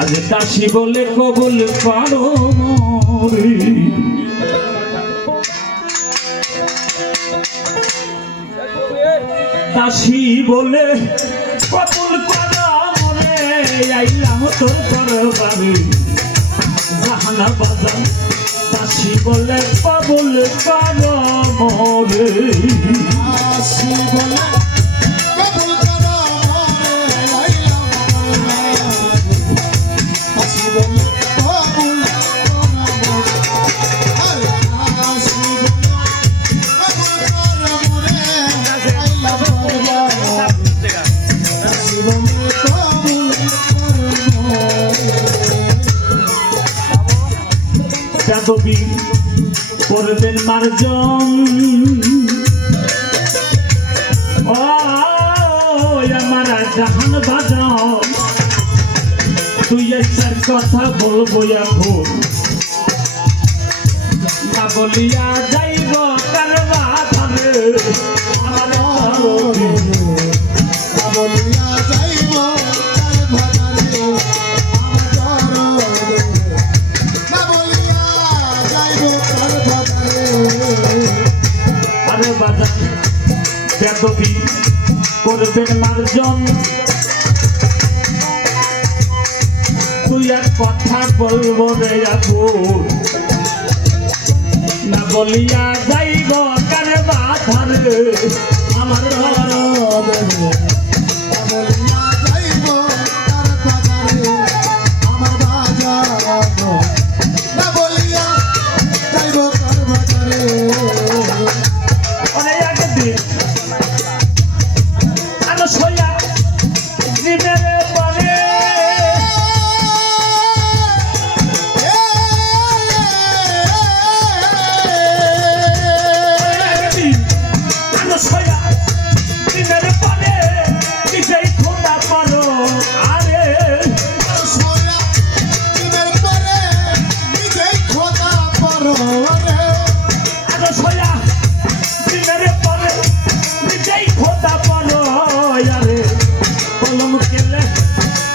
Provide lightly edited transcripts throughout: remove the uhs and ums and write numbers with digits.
আজ দাসী বলে কবুল করো মোরে দাসী বলে কবুল করো মোরে আইলাম তোর দরবারে জাহানা বাজার দাসী বলে কবুল করো মোরে দাসী বলে কবুল করো মোরে আইলাম দাসী বলে কবুল করো মোরে আরে দাসী বলে কবুল করো মোরে আইলাম দাসী বলে কবুল করো মোরে যাদবী করবেন মার্জন ও আমার জাহান বাজাও তুই একটার কথা বলবো এখন না বলিয়া যাইব কারবা ধরে আমার বলিয়া যাইব তার ভাতারে আমার না বলিয়া যাইব তার ভাতারে আরে বাজার যাদবী করবেন মার্জন তুই আর কথা বলবো রে এখন না বলিয়া যাইব কারে বাধারে আমার বলিয়া যাইব তার ভাতারে আমার বাজার না বলিয়া যাইব তার ভাতারে অনেক একদিন আমি সইয়া জীবনে পরে একদিন আমি সইয়া জীবনে পরে নিজেই খোদা পারো আরে সোয়া দিনের পরে নিজেই খোদা পারো রে আমি সইয়া জীবনে পরে নিজেই খোদা পারো আরে কলম কেলে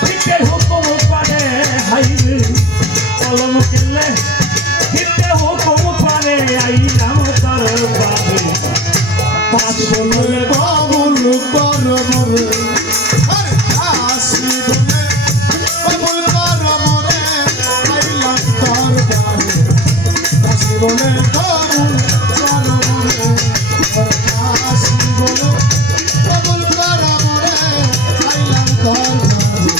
দিতে হুকুম পারে হাইরে কলম কেলে দিতে হুকুম পারে আইলাম তার বাড়ি দাসী বলে কবুল করো মোরে আরে দাসী বলে কবুল করো মোরে আইলাম তোর বাড়ি দাসী বলে কবুল করো মোরে দাসী বলে কবুল করো মোরে আইলাম তোর বাড়ি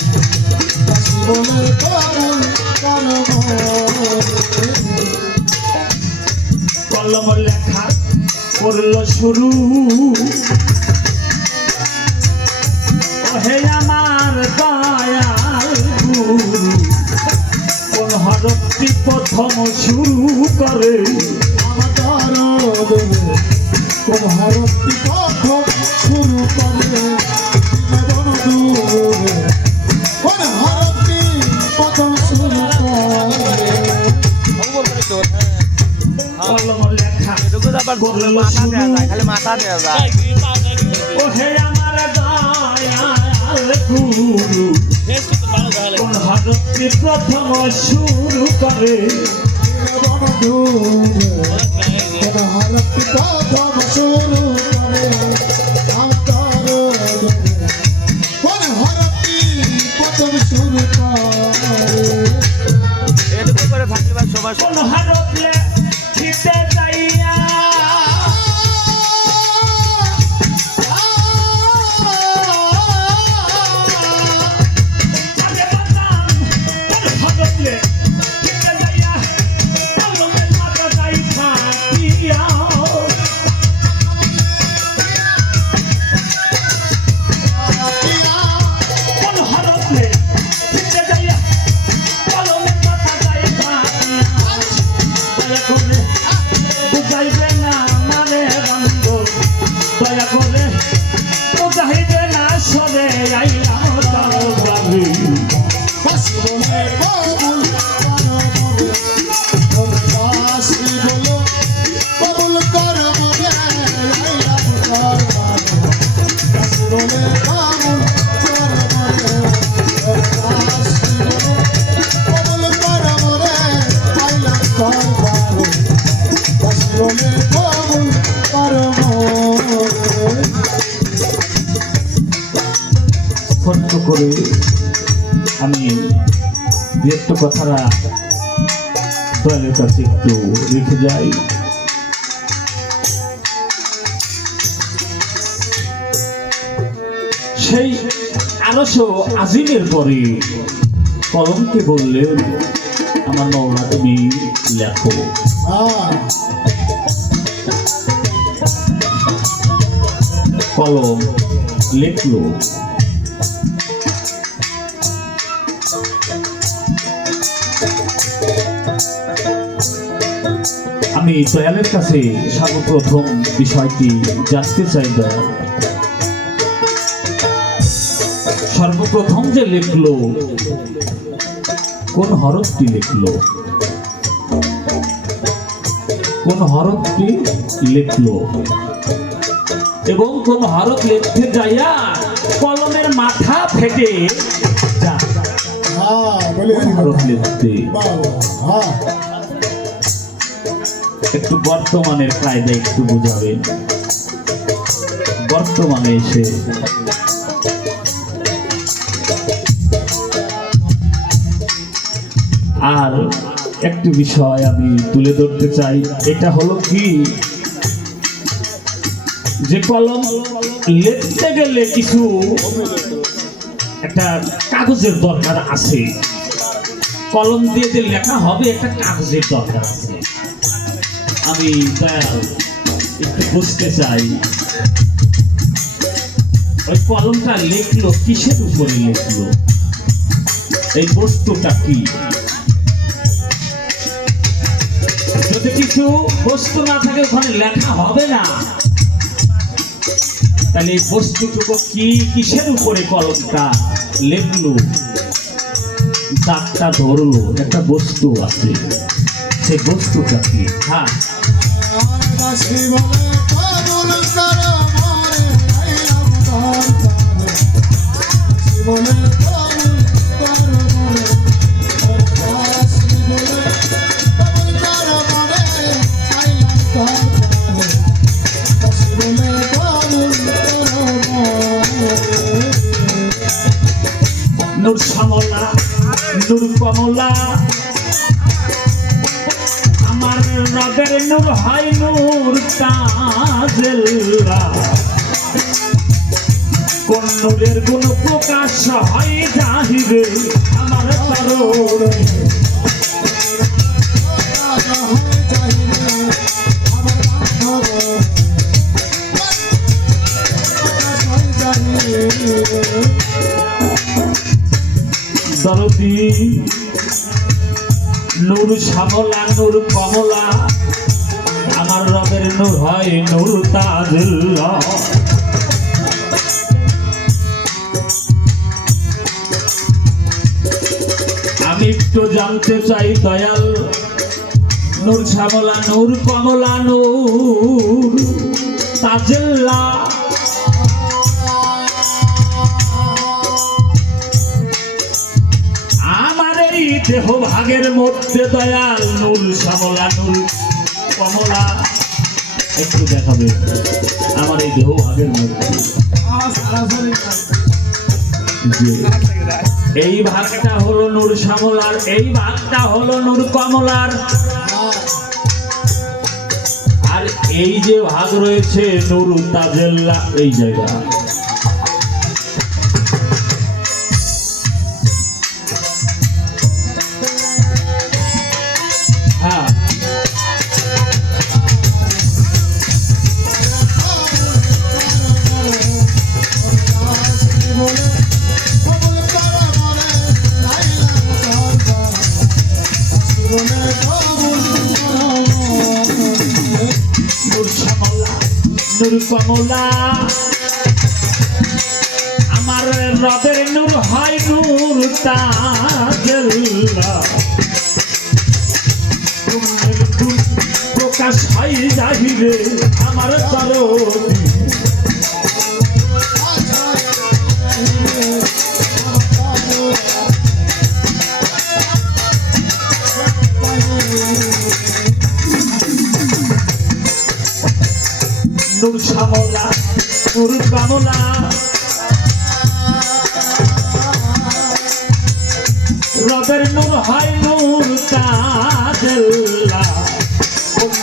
দাসী বলে কবুল করো মোরে কলম লেখা করলো শুরু ওহে আমার দয়াল গুরু কোন হরফটি প্রথম শুরু করে আমার দরদ কোন হরফটি কখন শুরু করে বন্ধুরে কোন হরফটি প্রথম শুরু করে কলম লেখা করলো শুরু ওহে আমার দয়াল গুরু কোন হরফটি প্রথম শুরু করে বন্ধুরে কোন হরফটি প্রথম শুরু করে আমার দরদ কোন হরফটি প্রথম শুরু করে কোন হরফ লিখতে যাইয়া আগে বাদাম কোন হরফ লিখতে যাইয়া কলমের মাথা যাই ফাটিয়া কোন হরফ লিখতে যাইয়া কলমের মাথা যাই ফাটিয়া দয়া করে বুঝাইবে না আমারে বন্ধ দয়া করে বুঝাইবে না সরে আইলাম তার বাড়ি দাসী বলে কবুল করো মোরে দাসী বলে কবুল করো মোরে আইলাম তোর বাড়ি দাসী বলে কবুল করো মোরে দাসী বলে আমি দু একটা কথাটা দয়ালের কাছে একটু রেখে যাই। সেই 1200 আজিমের পরে কলমকে বললেন, আমার মওলা তুমি লেখো। কলম লিখলো। আমি দয়ালের কাছে সর্বপ্রথম বিষয়টি জানতে চাই। দয়াল সর্বপ্রথম যে লিখলো, কোন হরফটি লিখলো? কোন হরফটি লিখলো? এবং কোন হরফ লিখতে যাইয়া কলমের মাথা ফেটে যায়। হরফ লিখতে একটু বর্তমানের কায়দা একটু বুঝাবেন। বর্তমানে এসে আর একটি বিষয় আমি তুলে ধরতে চাই। এটা হলো কি, যে কলম লিখতে গেলে কিছু একটা কাগজের দরকার আছে। কলম দিয়ে যে লেখা হবে একটা কাগজের দরকার আছে। আমি একটু বুঝতে চাই, ওই কলমটা লিখলো কিসের উপরে লিখলো? এই বস্তুটা কি? যদি কিছু বস্তু না থাকে ওখানে লেখা হবে না। তাহলে এই বস্তুটুকু কি, কিসের উপরে কলমটা লিখলো? দাগটা ধরলো, একটা বস্তু আছে, সেই বস্তুটা কি? হ্যাঁ, নূর শ্যামলা, নূর কমলা, আমার রবের নূর হয় নূর তাজেল্লা। কোন নূরের কোন প্রকাশ হয় জাহিরে আমার তরুণ। দরদি নূর শ্যামলা, নূর কমলা, আমার রবের নূর হয় নূর তাজুল্লাহ। আমি একটু জানতে চাই দয়াল, নূর শ্যামলা, নূর কমলা, নূর তাজুল্লাহ, দেহ ভাগের মধ্যে দয়াল নূর শ্যামলা, নূর কমলা একটু দেখাবে। আমার এই দেহ ভাগের মধ্যে এই ভাগটা হলো নূর শ্যামলার, এই ভাগটা হলো নূর কমলার, আর এই যে ভাগ রয়েছে নূর তাজেল্লা, এই জায়গা। নূর কমলা, আমার রবের নূর হয় নূর তাজেল্লা। প্রকাশ হয় জাহিরে আমার তরুণ। নূর শ্যামলা, নূর কমলা, রবের নূর হয় নূর তাজেল্লা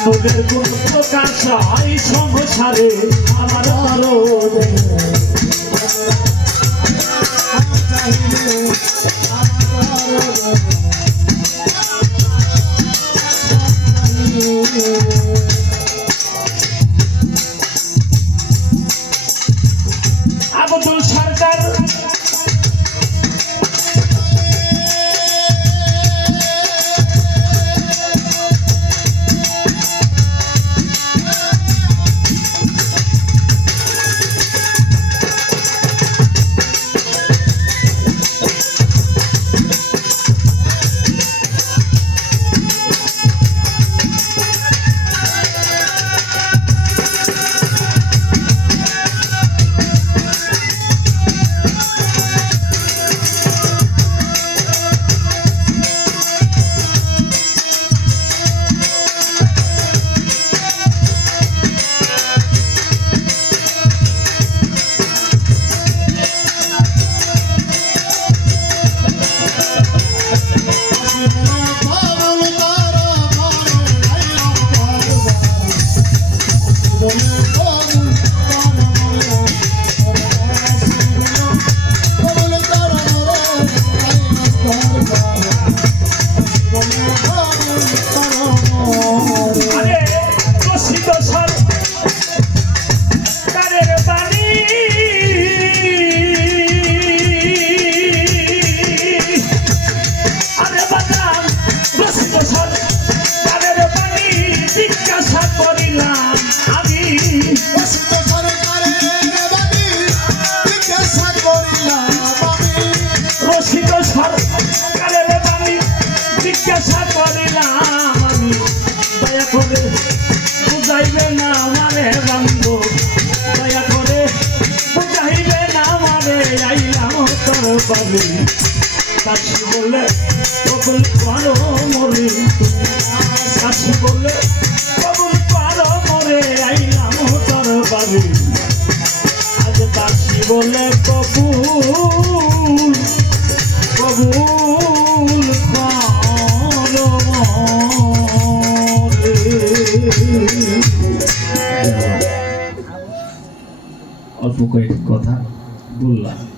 নূরের গুণ প্রকাশ হয় সংসারে আমার দরদে আব্দুল সরকার জিজ্ঞাসা করিলাম আমি দয়া করে বুঝাইবে না আমারে বন্ধু দয়া করে বুঝাইবে না আমারে আইলাম তোর বাড়ি কাশি বলে কবুল করো মরে কাশি বলে কবুল করো মরে আইলাম তোর বাড়ি আজ কাশি বলে কবুল কবুল অল্প কয়েক কথা বললাম।